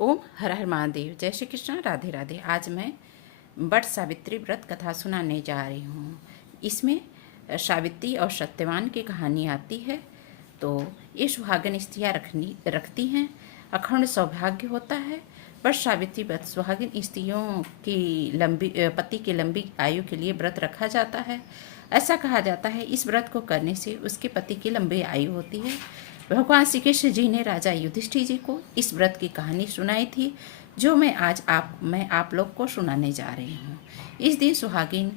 ओम हर हर महादेव। जय श्री कृष्ण, राधे राधे। आज मैं वट सावित्री व्रत कथा सुनाने जा रही हूँ। इसमें सावित्री और सत्यवान की कहानी आती है। तो ये सुहागन स्त्रियाँ रखती हैं, अखंड सौभाग्य होता है। वट सावित्री व्रत सुहागिन स्त्रियों की पति की लंबी आयु के लिए व्रत रखा जाता है। ऐसा कहा जाता है इस व्रत को करने से उसके पति की लंबी आयु होती है। भगवान श्री कृष्ण जी ने राजा युधिष्ठिर जी को इस व्रत की कहानी सुनाई थी, जो मैं आज आप लोग को सुनाने जा रही हूँ। इस दिन सुहागिन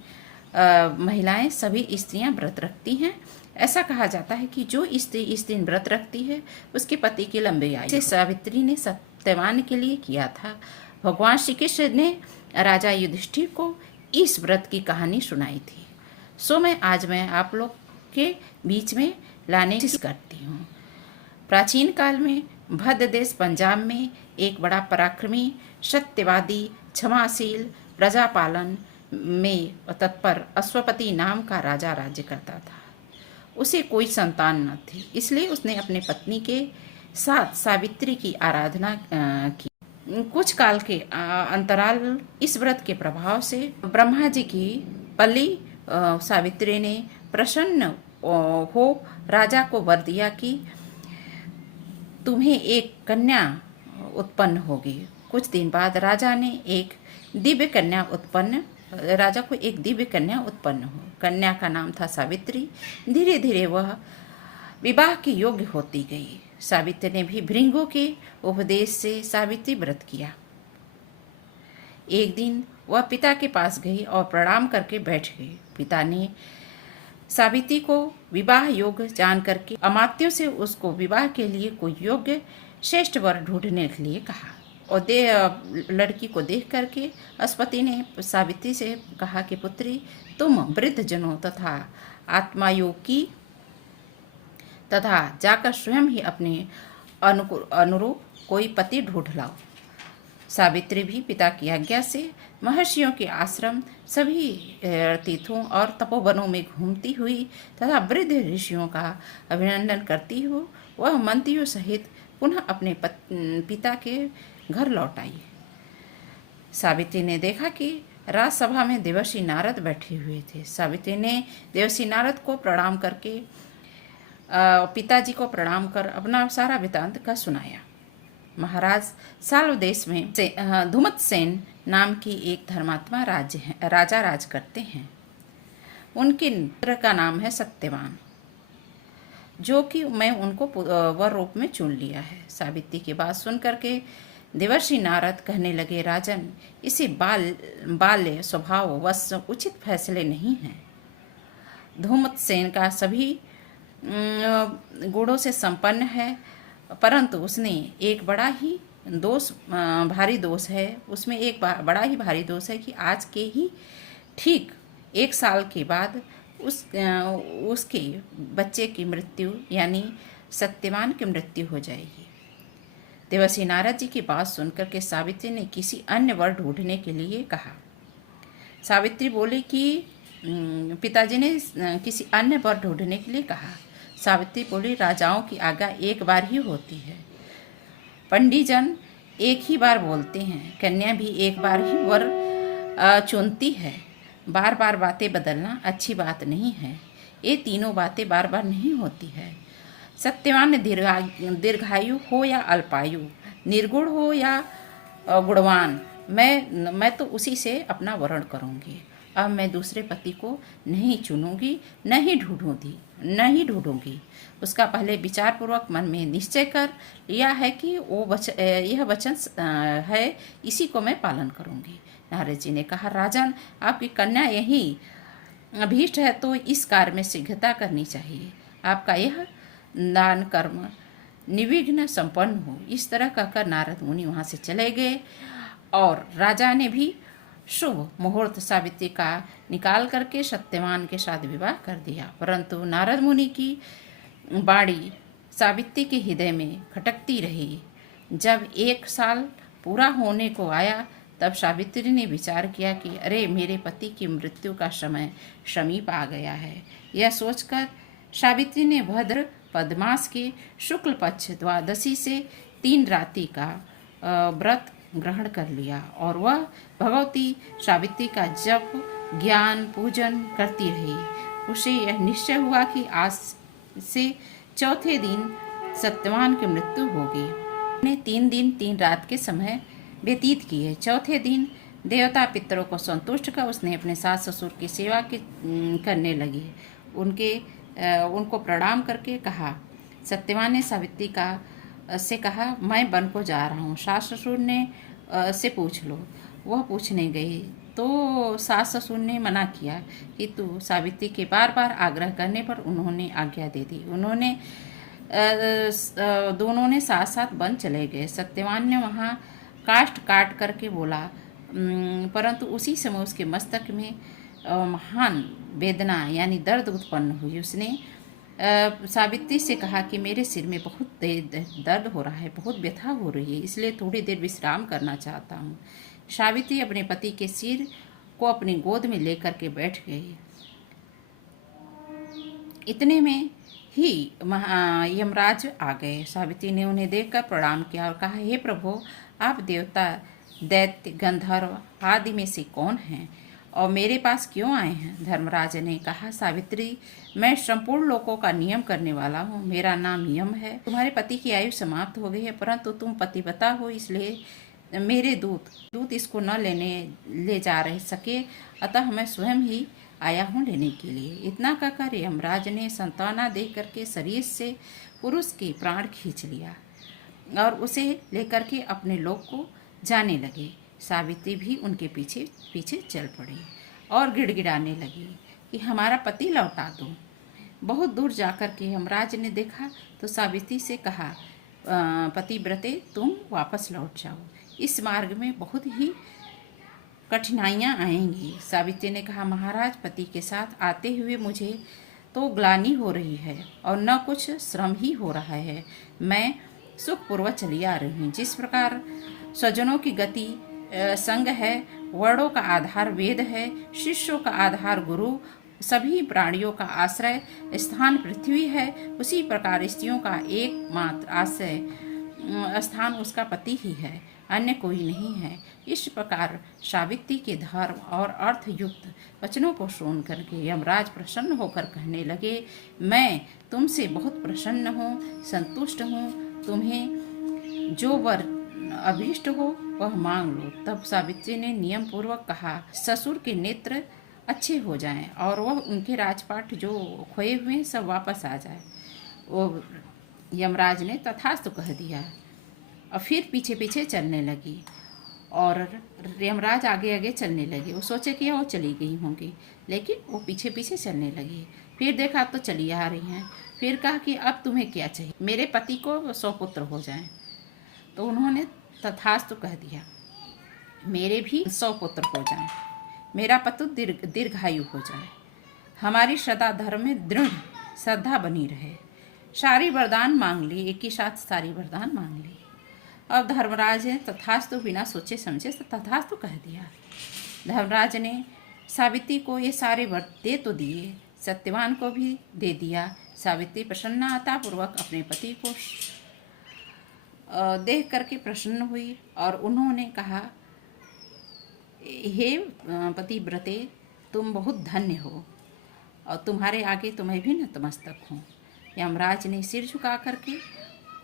महिलाएं सभी स्त्रियां व्रत रखती हैं। ऐसा कहा जाता है कि जो स्त्री इस दिन व्रत रखती है उसके पति की लंबी आयु से सावित्री ने सत्यवान के लिए किया था। भगवान श्री कृष्ण ने राजा युधिष्ठिर को इस व्रत की कहानी सुनाई थी। सो आज मैं आप लोग के बीच में लाने की कोशिश करती हूँ। प्राचीन काल में भद्र देश पंजाब में एक बड़ा पराक्रमी, सत्यवादी, क्षमाशील, प्रजापालन में तत्पर अश्वपति नाम का राजा राज्य करता था। उसे कोई संतान न थी, इसलिए उसने अपने पत्नी के साथ सावित्री की आराधना की। कुछ काल के अंतराल इस व्रत के प्रभाव से ब्रह्मा जी की पली सावित्री ने प्रसन्न हो राजा को वर दिया कि तुम्हें एक कन्या उत्पन्न होगी। कुछ दिन बाद राजा को एक दिव्य कन्या उत्पन्न हो। कन्या का नाम था सावित्री। धीरे धीरे वह विवाह के योग्य होती गई। सावित्री ने भी भृंगों के उपदेश से सावित्री व्रत किया। एक दिन वह पिता के पास गई और प्रणाम करके बैठ गई। पिता ने सावित्री को विवाह योग्य जान करके अमात्यों से उसको विवाह के लिए कोई योग्य श्रेष्ठ वर ढूंढने के लिए कहा। और लड़की को देख करके अश्वपति ने सावित्री से कहा कि पुत्री, तुम वृद्ध जनों तथा आत्मायोग की तथा जाकर स्वयं ही अपने अनुरूप कोई पति ढूंढ लाओ। सावित्री भी पिता की आज्ञा से महर्षियों के आश्रम, सभी तीर्थों और तपोवनों में घूमती हुई तथा वृद्ध ऋषियों का अभिनंदन करती हुई वह मंत्रियों सहित पुनः अपने पिता के घर लौट आई। सावित्री ने देखा कि राजसभा में देवर्षि नारद बैठे हुए थे। सावित्री ने देवर्षि नारद को प्रणाम करके पिताजी को प्रणाम कर अपना सारा वृत्तांत का सुनाया। महाराज साल्व देश में धुमतसेन नाम की एक धर्मात्मा राजा राज करते हैं। उनके पुत्र का नाम है सत्यवान, जो कि मैं उनको वर रूप में चुन लिया है। सावित्री की बात सुन करके देवर्षि नारद कहने लगे, राजन, इसे बाल्य स्वभाव वश उचित फैसले नहीं हैं। धूमतसेन का सभी गुणों से संपन्न है, परंतु उसने एक भारी दोष है। उसमें एक बड़ा ही भारी दोष है कि आज के ही ठीक 1 साल के बाद उसके बच्चे की मृत्यु यानी सत्यवान की मृत्यु हो जाएगी। देवर्षि नारद जी की बात सुनकर के सावित्री ने किसी अन्य वर ढूंढने के लिए कहा। सावित्री बोली कि पिताजी ने किसी अन्य वर ढूंढने के लिए कहा। सावित्री बोली, राजाओं की आज्ञा एक बार ही होती है। पंडित जन एक ही बार बोलते हैं। कन्या भी एक बार ही वर चुनती है। बार बार बातें बदलना अच्छी बात नहीं है। ये तीनों बातें बार बार नहीं होती है। सत्यवान दीर्घायु हो या अल्पायु, निर्गुण हो या गुणवान, मैं तो उसी से अपना वरण करूंगी। अब मैं दूसरे पति को नहीं चुनूंगी, न ही ढूंढूंगी। उसका पहले विचार पूर्वक मन में निश्चय कर लिया है कि यह वचन है, इसी को मैं पालन करूंगी। नारद जी ने कहा, राजन, आपकी कन्या यही अभीष्ट है तो इस कार्य में शीघ्रता करनी चाहिए। आपका यह दान कर्म निर्विघ्न संपन्न हो। इस तरह कहकर नारद मुनि वहाँ से चले गए और राजा ने भी शुभ मुहूर्त सावित्री का निकाल करके सत्यवान के साथ विवाह कर दिया। परंतु नारद मुनि की बाणी सावित्री के हृदय में खटकती रही। जब 1 साल पूरा होने को आया तब सावित्री ने विचार किया कि अरे, मेरे पति की मृत्यु का समय समीप आ गया है। यह सोचकर सावित्री ने भद्र पद्मास के शुक्ल पक्ष द्वादशी से 3 रात्रि का व्रत ग्रहण कर लिया और वह भगवती सावित्री का जप ज्ञान पूजन करती रही। उसे यह निश्चय हुआ कि आज से चौथे दिन सत्यवान की मृत्यु होगी। ने 3 दिन 3 रात के समय व्यतीत किए। चौथे दिन देवता पितरों को संतुष्ट कर उसने अपने सास ससुर की सेवा करने लगी। उनको प्रणाम करके कहा। सत्यवान ने सावित्री से कहा, मैं वन को जा रहा हूँ, सास ससुर ने से पूछ लो। वह पूछने गई तो सास ससुर ने मना किया कि तू सावित्री के बार बार आग्रह करने पर उन्होंने आज्ञा दे दी। दोनों ने साथ साथ वन चले गए। सत्यवान ने वहाँ काष्ठ काट करके बोला, परंतु उसी समय उसके मस्तक में महान वेदना यानी दर्द उत्पन्न हुई। उसने सावित्री से कहा कि मेरे सिर में बहुत दर्द हो रहा है, बहुत व्यथा हो रही है, इसलिए थोड़ी देर विश्राम करना चाहता हूँ। सावित्री अपने पति के सिर को अपनी गोद में लेकर के बैठ गई। इतने में ही यमराज आ गए। सावित्री ने उन्हें देखकर प्रणाम किया और कहा, हे प्रभु, आप देवता दैत्य गंधर्व आदि में से कौन हैं और मेरे पास क्यों आए हैं? धर्मराज ने कहा, सावित्री, मैं संपूर्ण लोकों का नियम करने वाला हूँ। मेरा नाम यम है। तुम्हारे पति की आयु समाप्त हो गई है, परंतु तुम पतिव्रता हो, इसलिए मेरे दूत इसको न ले जा रहे सके, अतः मैं स्वयं ही आया हूँ लेने के लिए। इतना कहकर यमराज ने सांत्वना दे करके शरीर से पुरुष के प्राण खींच लिया और उसे लेकर के अपने लोक को जाने लगे। सावित्री भी उनके पीछे पीछे चल पड़ी और गिड़गिड़ाने लगी कि हमारा पति लौटा दो। बहुत दूर जाकर के यमराज ने देखा तो सावित्री से कहा, पतिव्रते, तुम वापस लौट जाओ, इस मार्ग में बहुत ही कठिनाइयाँ आएंगी। सावित्री ने कहा, महाराज, पति के साथ आते हुए मुझे तो ग्लानि हो रही है और न कुछ श्रम ही हो रहा है। मैं सुखपूर्वक चली आ रही हूँ। जिस प्रकार स्वजनों की गति संग है, वर्णों का आधार वेद है, शिष्यों का आधार गुरु, सभी प्राणियों का आश्रय स्थान पृथ्वी है, उसी प्रकार स्त्रियों का एकमात्र आश्रय स्थान उसका पति ही है, अन्य कोई नहीं है। इस प्रकार सावित्री के धर्म और अर्थ युक्त वचनों को सुन करके यमराज प्रसन्न होकर कहने लगे, मैं तुमसे बहुत प्रसन्न हूँ, संतुष्ट हूँ, तुम्हें जो वर अभीष्ट हो वह मांग लो। तब सावित्री ने नियम पूर्वक कहा, ससुर के नेत्र अच्छे हो जाएं और वह उनके राजपाट जो खोए हुए सब वापस आ जाए। वो यमराज ने तथास्तु कह दिया और फिर पीछे पीछे चलने लगी और यमराज आगे आगे चलने लगे। वो सोचे कि वो चली गई होंगी, लेकिन वो पीछे पीछे चलने लगी। फिर देखा तो चली आ रही हैं। फिर कहा कि अब तुम्हें क्या चाहिए? मेरे पति को 100 पुत्र हो जाएं। तो उन्होंने तथास्तु कह दिया, मेरे भी 100 पुत्र हो जाएं, मेरा पति दीर्घायु हो जाए, हमारी सदा धर्म में दृढ़ श्रद्धा बनी रहे। सारी वरदान मांग ली, एक ही साथ सारी वरदान मांग ली। अब धर्मराज ने तथास्तु बिना सोचे समझे तथास्तु कह दिया। धर्मराज ने सावित्री को ये सारे वर दे तो दिए, सत्यवान को भी दे दिया। सावित्री प्रसन्नतापूर्वक अपने पति को देख करके प्रसन्न हुई और उन्होंने कहा, हे पतिव्रते, तुम बहुत धन्य हो और तुम्हारे आगे तो मैं भी नतमस्तक हूँ। यमराज ने सिर झुका करके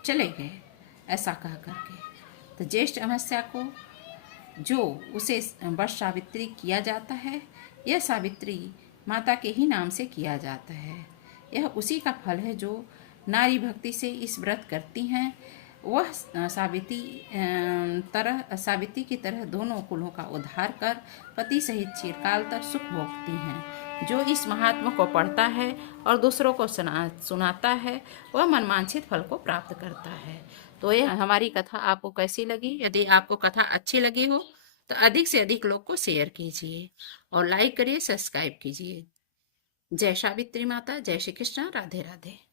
चले गए। ऐसा कह करके तो ज्येष्ठ अमावस्या को जो उसे वर्ष सावित्री किया जाता है, यह सावित्री माता के ही नाम से किया जाता है। यह उसी का फल है जो नारी भक्ति से इस व्रत करती हैं। वह सावित्री की तरह दोनों कुलों का उद्धार कर पति सहित चिरकाल तक सुख भोगती हैं। जो इस महात्मा को पढ़ता है और दूसरों को सुनाता है, वह मनवांछित फल को प्राप्त करता है। तो यह हमारी कथा आपको कैसी लगी? यदि आपको कथा अच्छी लगी हो तो अधिक से अधिक लोग को शेयर कीजिए और लाइक करिए, सब्सक्राइब कीजिए। जय सावित्री माता, जय श्री कृष्ण, राधे राधे।